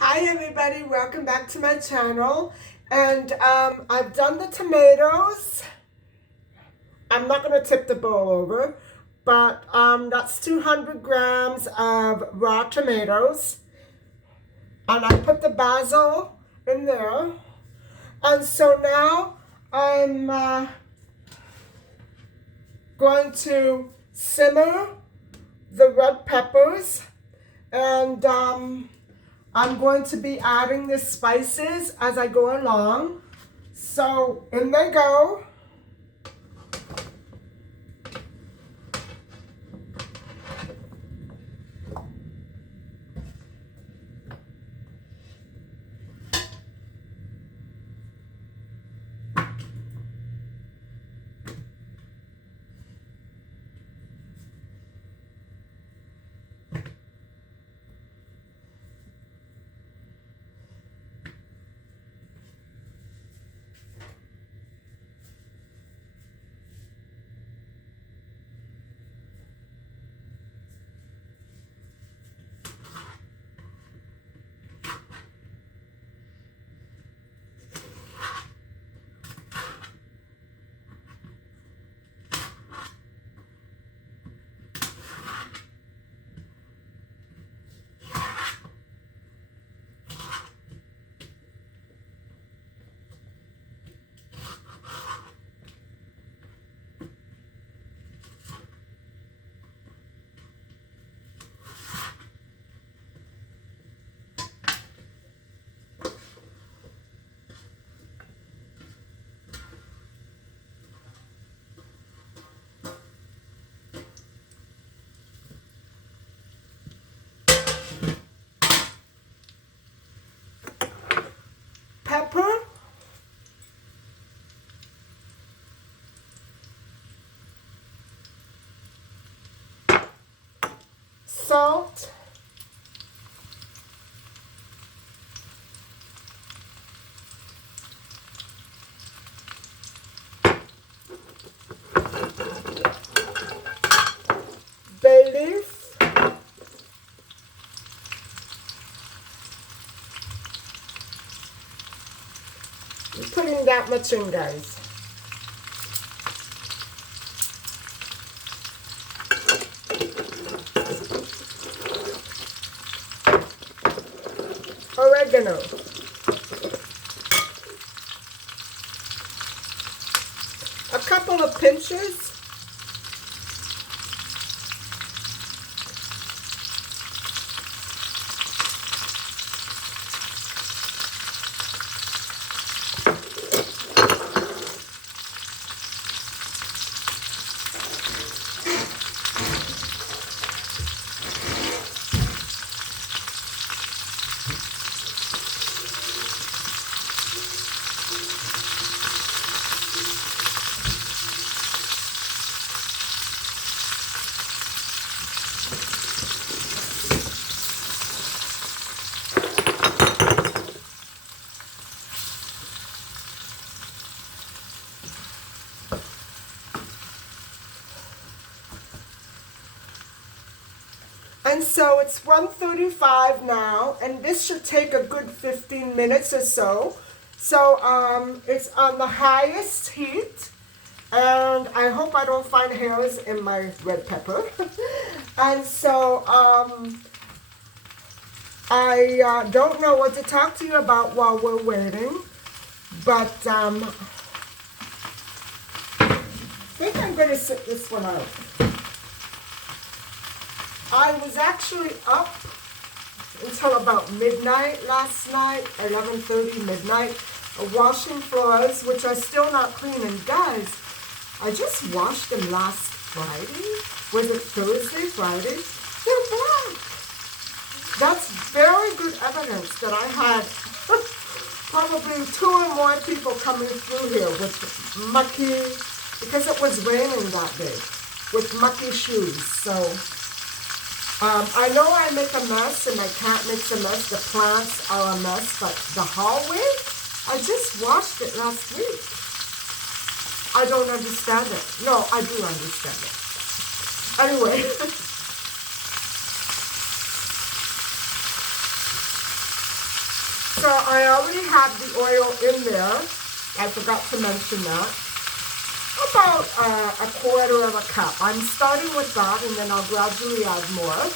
Hi everybody, welcome back to my channel. And I've done the tomatoes. I'm not going to tip the bowl over, but that's 200 grams of raw tomatoes. And I put the basil in there. And so now I'm going to simmer the red peppers, and I'm going to be adding the spices as I go along. So in they go. Pepper, salt, bay leaf, I'm putting that much in, guys. Oregano, a couple of pinches, and so it's 1:35 now, and this should take a good 15 minutes or so. So it's on the highest heat, and I hope I don't find hairs in my red pepper. And so I don't know what to talk to you about while we're waiting, but I think I'm going to sit this one out. I was actually up until about midnight last night, 11:30 midnight, washing floors, which are still not clean. And guys, I just washed them last Friday. Was it Thursday, Friday? They're black. That's very good evidence that I had probably 2 or more people coming through here with mucky, because it was raining that day, with mucky shoes. So I know I make a mess, and my cat makes a mess. The plants are a mess, but the hallway, I just washed it last week. I don't understand it. No, I do understand it. Anyway. So I already have the oil in there. I forgot to mention that. About a quarter of a cup. I'm starting with that, and then I'll gradually add more.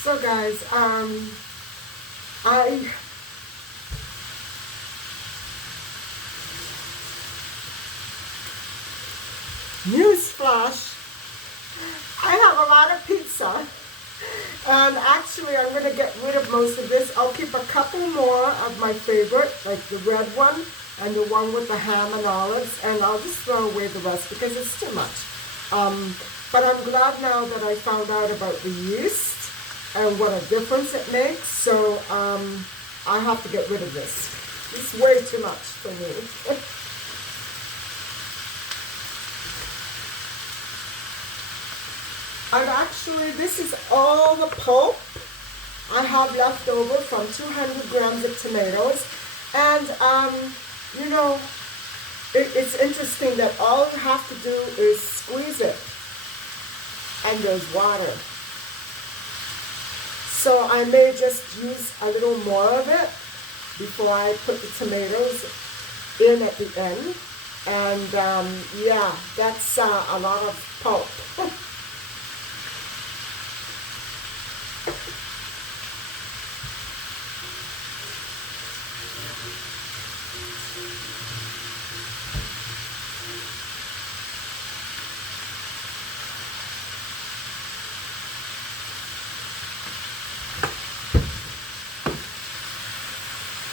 So guys, newsflash, I have a lot of pizza, and actually I'm going to get rid of most of this. I'll keep a couple more of my favorite, like the red one and the one with the ham and olives, and I'll just throw away the rest because it's too much. But I'm glad now that I found out about the yeast and what a difference it makes. So I have to get rid of this. It's way too much for me. And actually, this is all the pulp I have left over from 200 grams of tomatoes. And you know, it's interesting that all you have to do is squeeze it, and there's water. So I may just use a little more of it before I put the tomatoes in at the end. And yeah, that's a lot of pulp.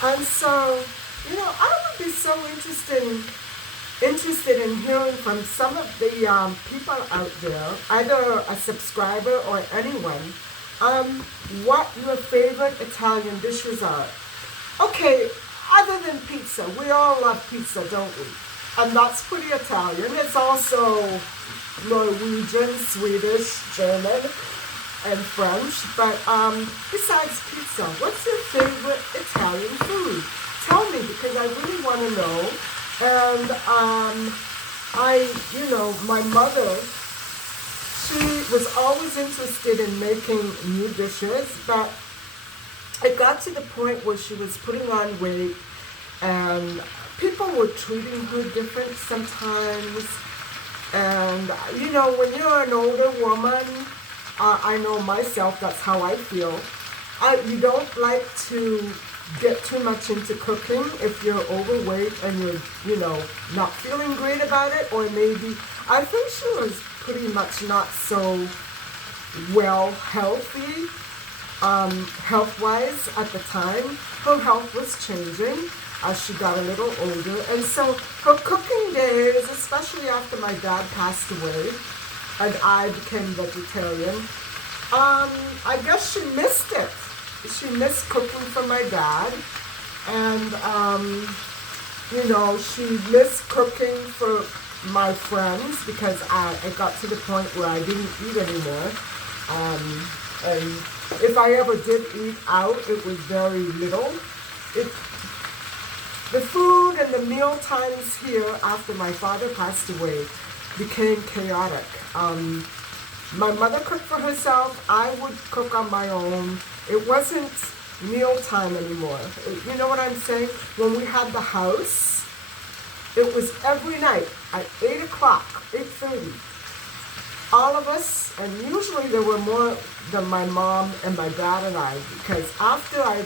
And so, you know, I would be so interested in hearing from some of the people out there, either a subscriber or anyone, what your favorite Italian dishes are. Okay, other than pizza, we all love pizza, don't we? And that's pretty Italian. It's also Norwegian, Swedish, German, and French. But besides pizza, what's your favorite Italian food? Tell me, because I really want to know. And you know, my mother, she was always interested in making new dishes, but it got to the point where she was putting on weight, and people were treating her different sometimes. And you know, when you're an older woman, I know myself, that's how I feel. You don't like to get too much into cooking if you're overweight and you're, you know, not feeling great about it. Or maybe, I think she was pretty much not so well healthy, health-wise at the time. Her health was changing as she got a little older. And so her cooking days, especially after my dad passed away, and I became vegetarian, I guess she missed it. She missed cooking for my dad, and you know, she missed cooking for my friends because it got to the point where I didn't eat anymore. And if I ever did eat out, it was very little. The food and the meal times here after my father passed away became chaotic. My mother cooked for herself. I would cook on my own. It wasn't meal time anymore. You know what I'm saying? When we had the house, it was every night at 8 o'clock, 8:30. all of us, and usually there were more than my mom and my dad and I, because after I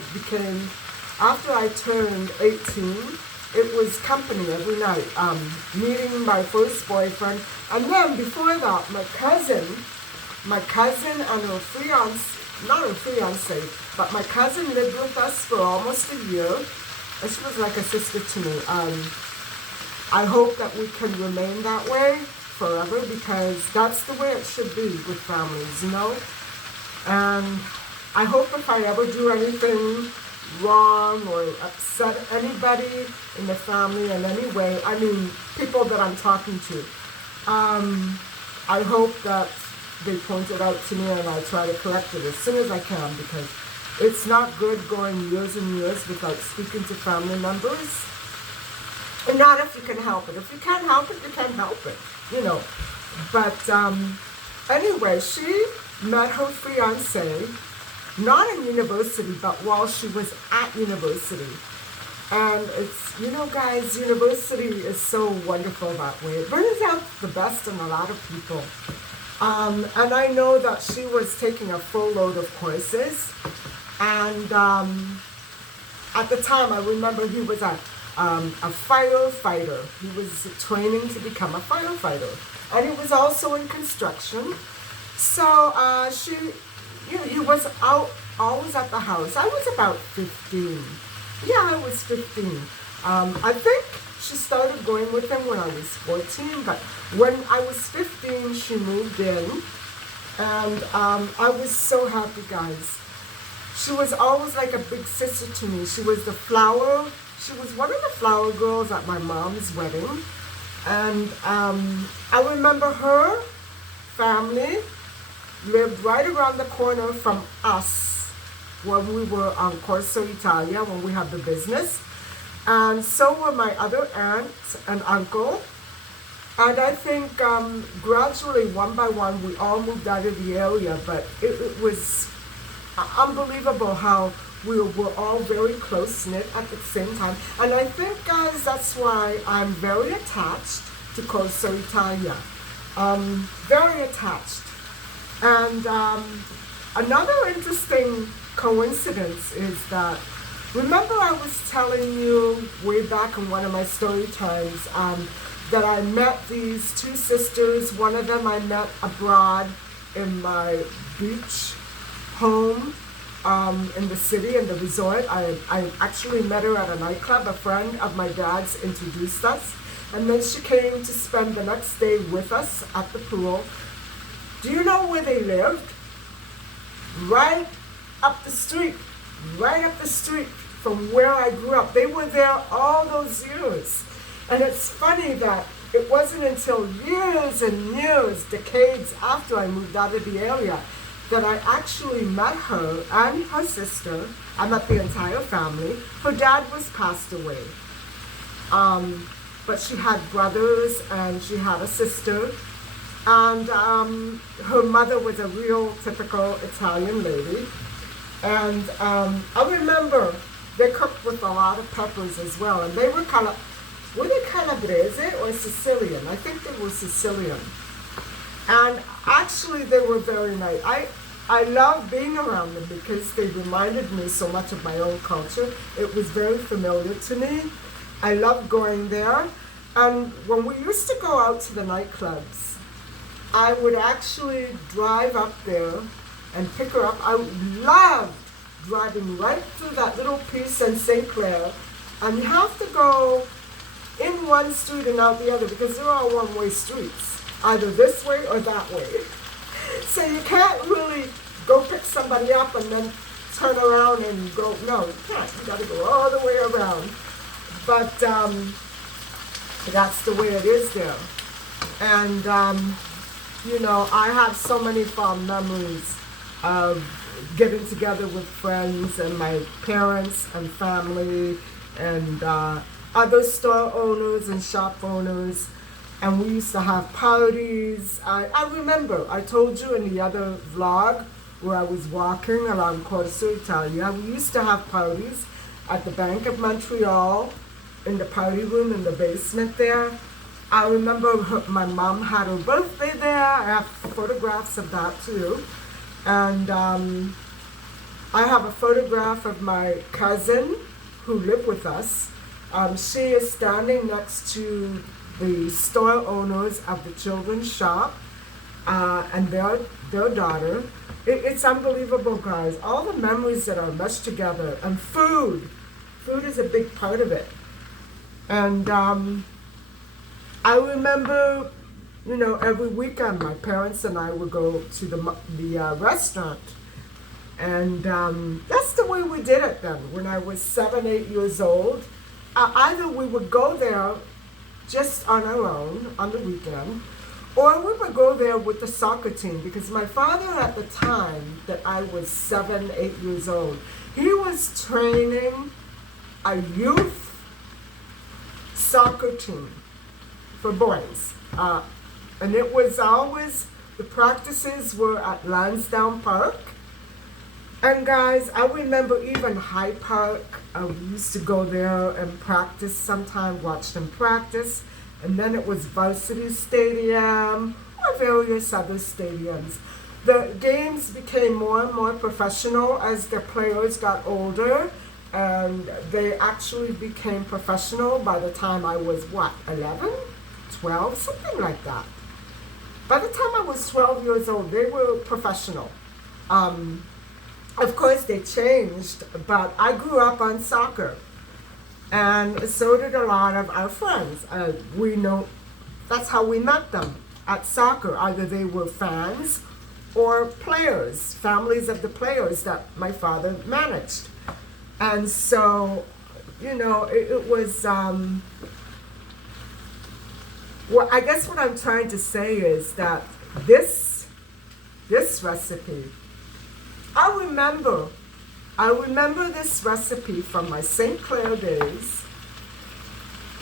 turned 18, it was company every night, meeting my first boyfriend, and then before that, my cousin and her fiance, not her fiance, but my cousin lived with us for almost a year, and she was like a sister to me. I hope that we can remain that way forever, because that's the way it should be with families, you know? And I hope if I ever do anything wrong or upset anybody in the family in any way, I mean people that I'm talking to, I hope that they point it out to me and I try to correct it as soon as I can, because it's not good going years and years without speaking to family members. And not if you can help it. If you can't help it, you can't help it, you know. But anyway, she met her fiance, not in university, but while she was at university. And it's, you know, guys, university is so wonderful that way. It brings out the best in a lot of people. And I know that she was taking a full load of courses. And at the time, I remember he was a firefighter. He was training to become a firefighter. And he was also in construction. So he was out always at the house. I was about 15. Yeah, I was 15. I think she started going with him when I was 14, but when I was 15, she moved in, and I was so happy, guys. She was always like a big sister to me. She was she was one of the flower girls at my mom's wedding, and I remember her family lived right around the corner from us when we were on Corso Italia, when we had the business. And so were my other aunt and uncle. And I think gradually, one by one, we all moved out of the area. But it was unbelievable how we were all very close-knit at the same time. And I think, guys, that's why I'm very attached to Corso Italia. Very attached. And another interesting coincidence is that, remember I was telling you way back in one of my story times that I met these two sisters. One of them I met abroad in my beach home in the city, in the resort. I actually met her at a nightclub. A friend of my dad's introduced us. And then she came to spend the next day with us at the pool. Do you know where they lived? Right up the street from where I grew up. They were there all those years. And it's funny that it wasn't until years and years, decades after I moved out of the area, that I actually met her and her sister. I met the entire family. Her dad was passed away. But she had brothers and she had a sister. And her mother was a real typical Italian lady. And I remember they cooked with a lot of peppers as well. And they were Calabrese or Sicilian? I think they were Sicilian. And actually they were very nice. I love being around them because they reminded me so much of my own culture. It was very familiar to me. I loved going there. And when we used to go out to the nightclubs, I would actually drive up there and pick her up. I loved driving right through that little piece in St. Clair, and you have to go in one street and out the other because they're all one-way streets, either this way or that way. So you can't really go pick somebody up and then turn around and go, no, you can't. You got to go all the way around. But that's the way it is there. And you know, I have so many fond memories of getting together with friends and my parents and family and other store owners and shop owners. And we used to have parties. I remember, I told you in the other vlog where I was walking around Corso Italia, we used to have parties at the Bank of Montreal, in the party room in the basement there. I remember my mom had her birthday there. I have photographs of that too. And I have a photograph of my cousin who lived with us. She is standing next to the store owners of the children's shop and their daughter. It's unbelievable, guys. All the memories that are meshed together. And food. Food is a big part of it. And I remember, you know, every weekend my parents and I would go to the restaurant. And that's the way we did it then. When I was 7, 8 years old, either we would go there just on our own on the weekend, or we would go there with the soccer team, because my father at the time that I was 7, 8 years old, he was training a youth soccer team for boys. And it was always, the practices were at Lansdowne Park. And guys, I remember even Hyde Park, we used to go there and practice sometime, watch them practice. And then it was Varsity Stadium or various other stadiums. The games became more and more professional as the players got older, and they actually became professional by the time I was, 11, 12, something like that. By the time I was 12 years old, they were professional. Of course, they changed, but I grew up on soccer, and so did a lot of our friends. We know that's how we met them, at soccer. Either they were fans or players, families of the players that my father managed. And so, you know, it was, well, I guess what I'm trying to say is that this recipe, I remember this recipe from my St. Clair days,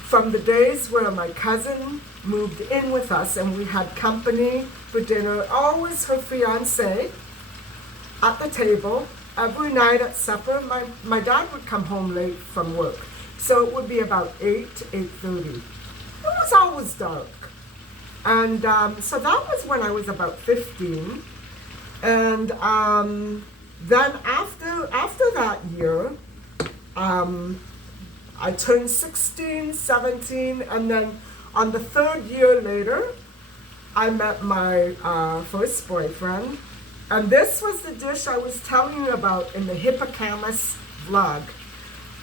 from the days where my cousin moved in with us and we had company for dinner, always her fiance at the table. Every night at supper, my dad would come home late from work, so it would be about 8, 8:30. It was always dark. And so that was when I was about 15. And then after that year, I turned 16, 17, and then on the 3rd year later, I met my first boyfriend. And this was the dish I was telling you about in the hippocampus vlog,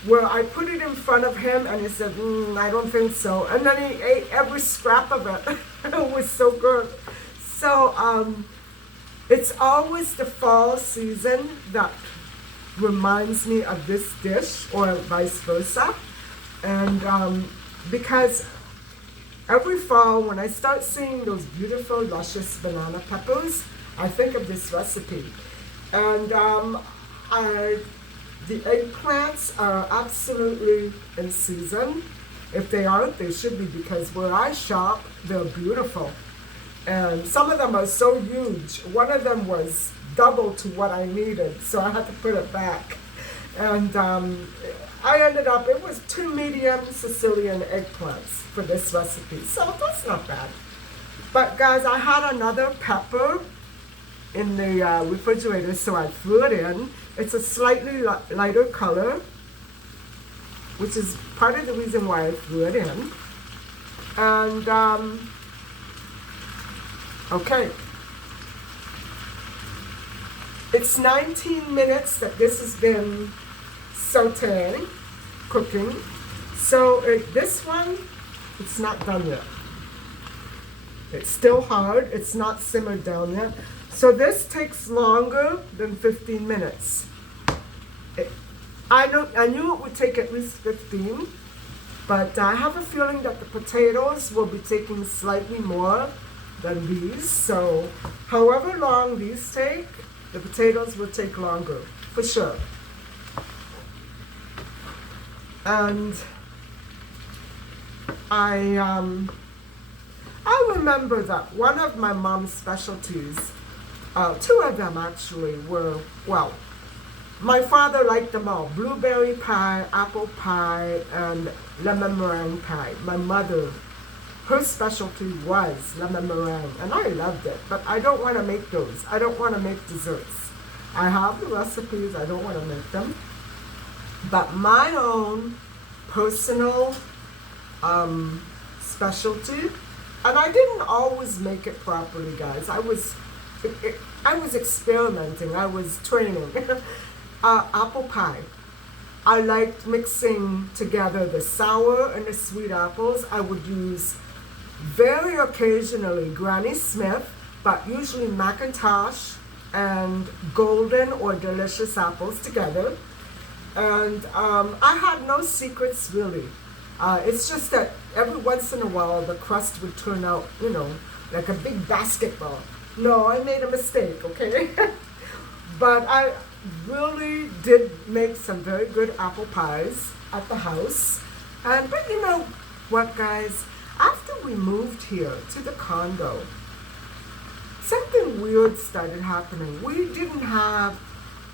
where I put it in front of him and he said, I don't think so. And then he ate every scrap of it. It was so good. So it's always the fall season that reminds me of this dish, or vice versa. And because every fall when I start seeing those beautiful luscious banana peppers, I think of this recipe. And the eggplants are absolutely in season. If they aren't, they should be, because where I shop, they're beautiful. And some of them are so huge. One of them was double to what I needed, so I had to put it back. And I ended up, it was 2 medium Sicilian eggplants for this recipe, so that's not bad. But guys, I had another pepper in the refrigerator, so I threw it in. It's a slightly lighter color, which is part of the reason why I threw it in. And okay, it's 19 minutes that this has been sauteing, cooking. So this one, it's not done yet. It's still hard. It's not simmered down yet. So this takes longer than 15 minutes. I knew it would take at least 15, but I have a feeling that the potatoes will be taking slightly more than these. So however long these take, the potatoes will take longer, for sure. And I remember that one of my mom's specialties, 2 of them actually, were, well, my father liked them all: blueberry pie, apple pie, and lemon meringue pie. My mother her specialty was lemon meringue, and I loved it. But I don't want to make those. I don't want to make desserts. I have the recipes. I don't want to make them. But my own personal specialty, and I didn't always make it properly, guys. I was experimenting. I was training. Apple pie. I liked mixing together the sour and the sweet apples. I would use very occasionally Granny Smith, but usually McIntosh and golden or delicious apples together. And I had no secrets really. It's just that every once in a while the crust would turn out, like a big basketball. No, I made a mistake, okay? But I really did make some very good apple pies at the house. But you know what, guys? After we moved here to the condo, something weird started happening. We didn't have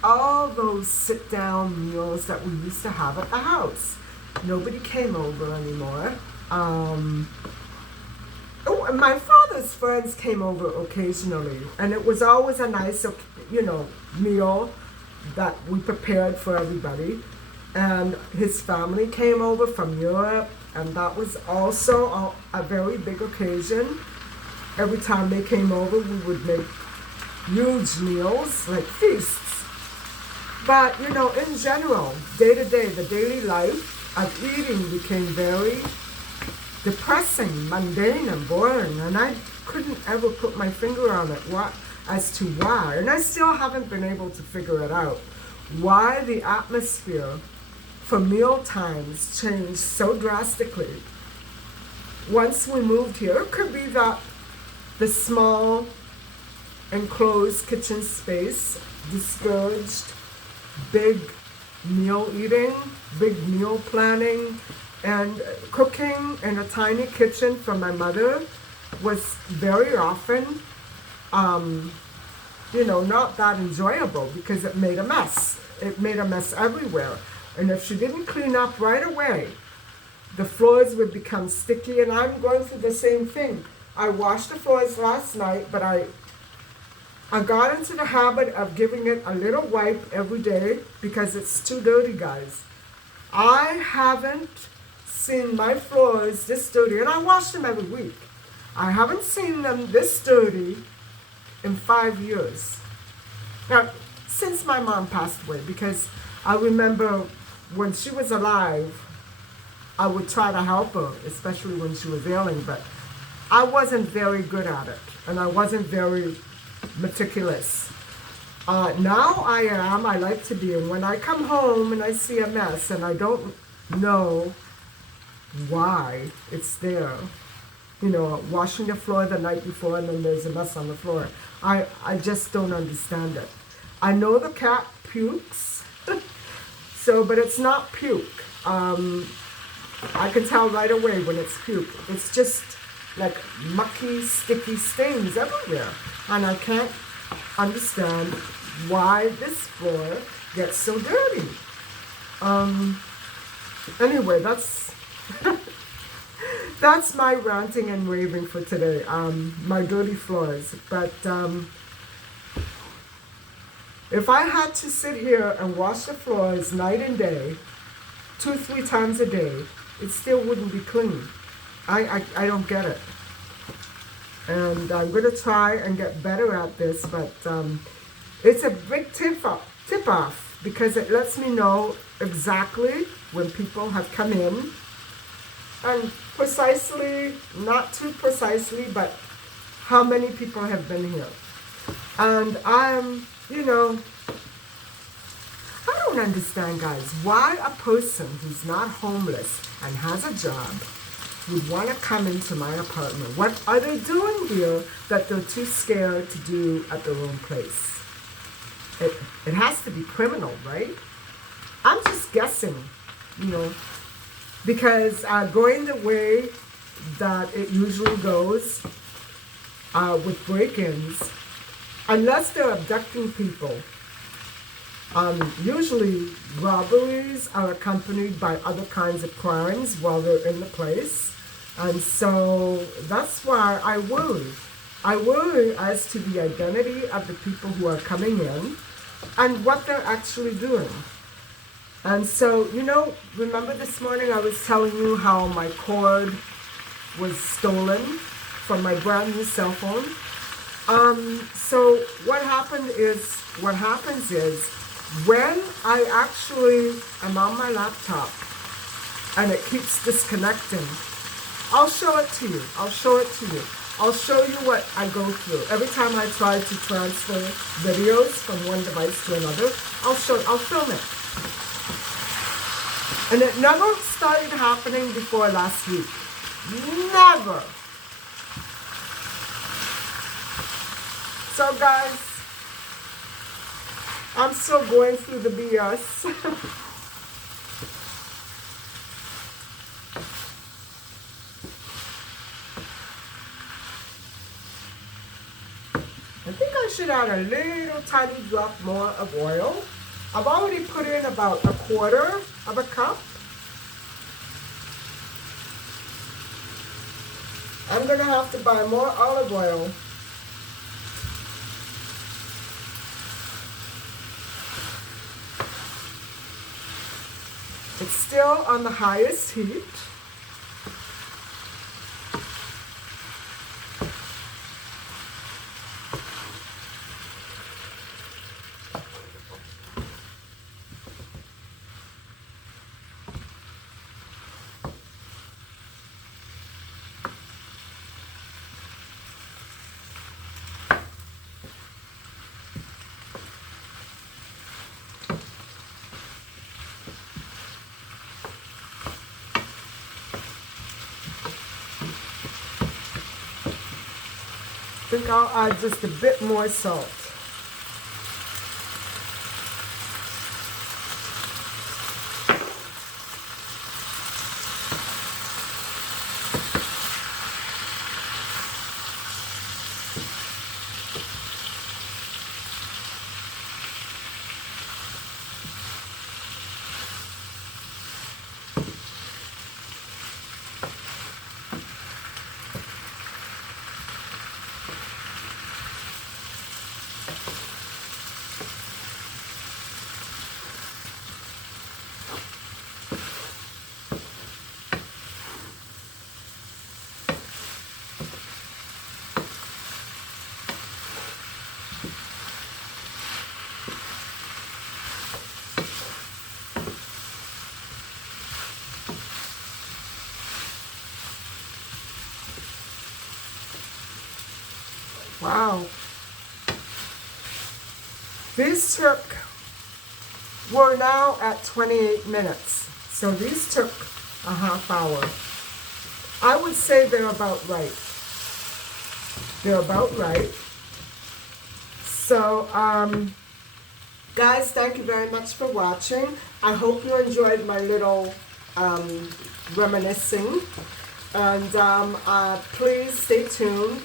all those sit-down meals that we used to have at the house. Nobody came over anymore. And my father's friends came over occasionally, and it was always a nice, meal that we prepared for everybody. And his family came over from Europe, and that was also a very big occasion. Every time they came over, we would make huge meals, like feasts. But, in general, day to day, the daily life of eating became very depressing, mundane, and boring. And I couldn't ever put my finger on it as to why. And I still haven't been able to figure it out. Why the atmosphere for meal times changed so drastically. Once we moved here, it could be that the small enclosed kitchen space discouraged big meal eating, big meal planning, and cooking in a tiny kitchen for my mother was very often, not that enjoyable because it made a mess. It made a mess everywhere. And if she didn't clean up right away, the floors would become sticky, and I'm going through the same thing. I washed the floors last night, but I got into the habit of giving it a little wipe every day because it's too dirty, guys. I haven't seen my floors this dirty, and I wash them every week. I haven't seen them this dirty in 5 years. Now, since my mom passed away, because I remember when she was alive, I would try to help her, especially when she was ailing, but I wasn't very good at it, and I wasn't very meticulous. Now I am. I like to be. And when I come home and I see a mess and I don't know why it's there, washing the floor the night before and then there's a mess on the floor. I just don't understand it. I know the cat pukes, but it's not puke. I can tell right away when it's puke. It's just like mucky, sticky stains everywhere. And I can't understand why this floor gets so dirty. Anyway, that's my ranting and raving for today. My dirty floors. But if I had to sit here and wash the floors night and day, 2-3 times a day, it still wouldn't be clean. I don't get it. And I'm going to try and get better at this, but it's a big tip off because it lets me know exactly when people have come in, and precisely, not too precisely, but how many people have been here. And I don't understand, guys, why a person who's not homeless and has a job would want to come into my apartment. What are they doing here that they're too scared to do at their own place? It has to be criminal, right? I'm just guessing, because going the way that it usually goes with break-ins, unless they're abducting people, usually robberies are accompanied by other kinds of crimes while they're in the place. And so that's why I worry. I worry as to the identity of the people who are coming in and what they're actually doing. And so, remember this morning I was telling you how my cord was stolen from my brand new cell phone? So what happens is when I actually am on my laptop and it keeps disconnecting, I'll show it to you. I'll show you what I go through. Every time I try to transfer videos from one device to another, I'll film it. And it never started happening before last week. Never. So guys, I'm still going through the BS. I think I should add a little tiny drop more of oil. I've already put in about 1/4 of a cup. I'm going to have to buy more olive oil. It's still on the highest heat. I think I'll add just a bit more salt. Wow. These took, we're now at 28 minutes. So these took a half hour. I would say they're about right. They're about right. So, guys, thank you very much for watching. I hope you enjoyed my little reminiscing. And please stay tuned.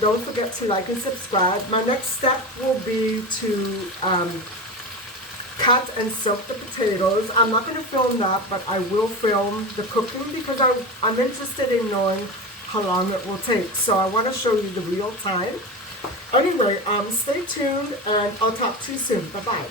Don't forget to like and subscribe. My next step will be to cut and soak the potatoes. I'm not going to film that, but I will film the cooking because I'm interested in knowing how long it will take. So I want to show you the real time. Anyway, stay tuned and I'll talk to you soon. Bye-bye.